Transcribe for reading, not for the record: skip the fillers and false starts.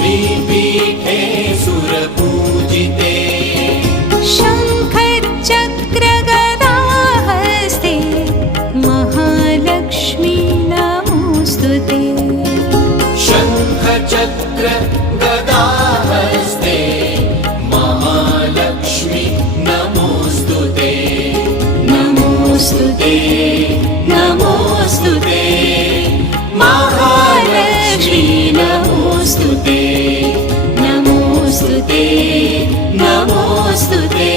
श्रीपीठे सुरपूजिते शङ्खचक्रगदाहस्ते महालक्ष्मी नमोऽस्तुते। शङ्खचक्रगदाहस्ते महालक्ष्मी नमोऽस्तुते नमोऽस्तुते नमोऽस्तुते महालक्ष्मी नमोऽस्तुते नमोऽस्तुते नमोऽस्तुते